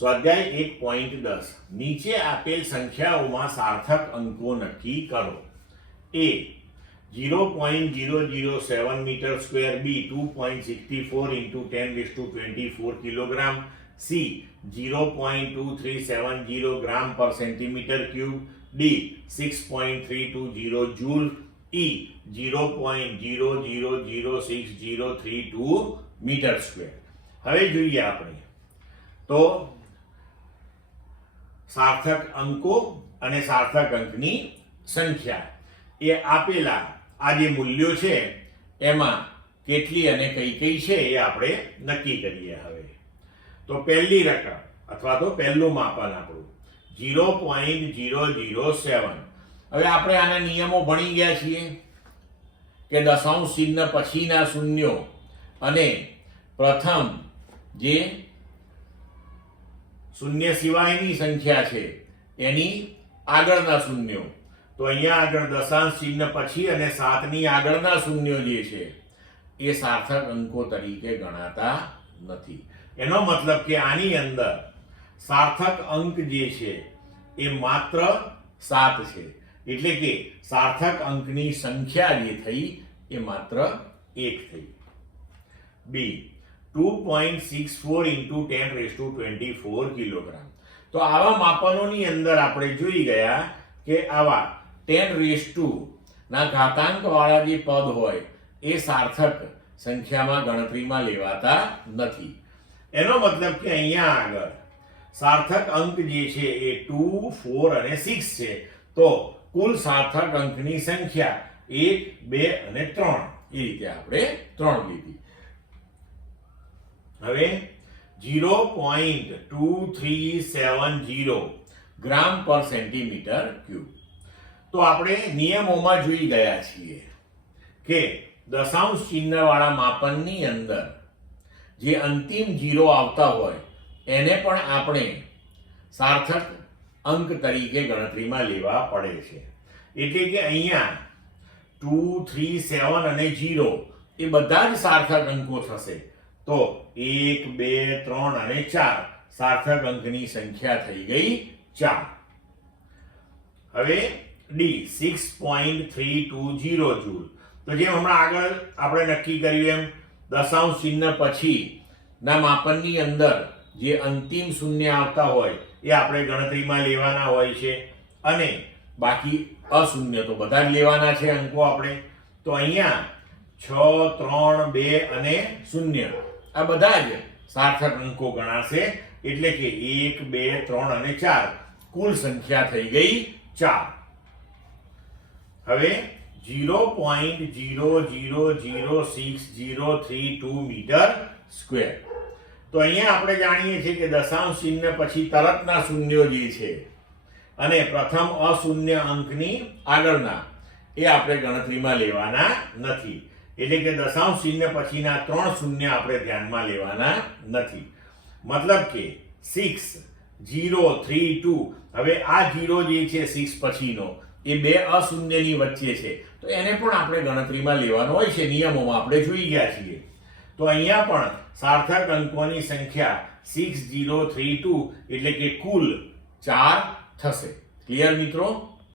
સ્વાધ્યાય 1.10 નીચે આપેલ સંખ્યાઓમાં સાર્થક અંકો નક્કી કરો. A 0.007 metre square, B 2.64 into 10⁻24 kilogram, C 0.2370 gram પર centimetre cube, D 6.320 joule, E 0.000632 metre square. હવે જોઈએ આપણે તો સાર્થક અંકો અને સાર્થક અંકની સંખ્યા એ આપેલા આ જે મૂલ્યો છે એમાં કેટલી અને કઈ કઈ છે એ આપણે નક્કી કરીએ. હવે તો પહેલી રકમ અથવા તો પહેલું માપન આપણું 0.007. હવે આપણે આના નિયમો ભણી ગયા છીએ કે દશાંશ ચિહ્ન પછીના શૂન્યો અને પ્રથમ જે શૂન્ય સિવાયની સંખ્યા છે એની આગળના શૂન્યો. તો અહીંયા આગળ દશાંશ ચિહ્ન પછી અને 7 ની આગળના શૂન્યો જે છે એ સાર્થક અંકો તરીકે ગણાતા નથી. એનો મતલબ કે આની અંદર સાર્થક અંક જે છે એ માત્ર 7 છે. એટલે કે સાર્થક અંકની સંખ્યા જે થઈ એ માત્ર 1 થઈ. B 2.64 into 10⁻24 kilogram. તો આવા માપનોની અંદર આપણે જોઈ ગયા કે આવા 10 ના ઘાતાંક વાળા જે પદ હોય એ સાર્થક સંખ્યામાં ગણતરીમાં લેવાતા નથી. એનો મતલબ કે અહીંયા આગળ સાર્થક અંક જે છે એ 2, 4 અને 6 છે. તો કુલ સાર્થક અંકની સંખ્યા 1, 2 અને 3 એ રીતે આપણે 3 લીધી. હવે 0.2370 ગ્રામ પર સેન્ટીમીટર ક્યુબ. તો આપણે નિયમોમાં જોઈ ગયા છીએ કે દશાંશ ચિહ્ન વાળા માપનની અંદર જે અંતિમ 0 આવતા હોય એને પણ આપણે સાર્થક અંક તરીકે ગણતરીમાં લેવા પડે છે. એટલે કે અહીંયા 2, 3, 7 અને 0 એ બધા જ સાર્થક અંકો થશે. તો 1, 2, 3 અને 4 સાર્થક અંકની સંખ્યા થઈ ગઈ 4. હવે D 6.320 જૂલ. તો જેમ હમણાં આગળ આપણે નક્કી કર્યું એમ દશાંશ ચિહ્ન પછી ના માપનની અંદર જે અંતિમ શૂન્ય આવતા હોય એ આપણે ગણતરીમાં લેવાના હોય છે અને બાકી અશૂન્ય તો બધા જ લેવાના છે અંકો આપણે. તો અહીંયા 6, 3, 2 અને 0 આ બધા જ સાર્થક અંકો ગણાશે. એટલે કે 1, 2, 3 અને 4 કુલ સંખ્યા થઈ ગઈ 4. હવે 0.000632 મીટર સ્ક્વેર. તો અહીંયા આપણે જાણીએ છીએ કે દશાંશ ચિહ્ન પછી તરતના શૂન્યો જે છે અને પ્રથમ અશૂન્ય અંકની આગળના એ આપણે ગણતરીમાં લેવાના નથી. એટલે કે દશાંશ ચિહ્ન પછીના 3 શૂન્ય આપણે ધ્યાનમાં લેવાના નથી. મતલબ કે 6, 0, 3, 2. હવે આ 0 જે છે 6 પછીનો એ બે અશૂન્યની વચ્ચે છે તો એને પણ આપણે ગણતરીમાં લેવાનો હોય છે. નિયમોમાં આપણે જોઈ ગયા છીએ. તો અહીંયા પણ સાર્થક અંકોની સંખ્યા 6032 એટલે કે કુલ 4 થશે. ક્લિયર મિત્રો?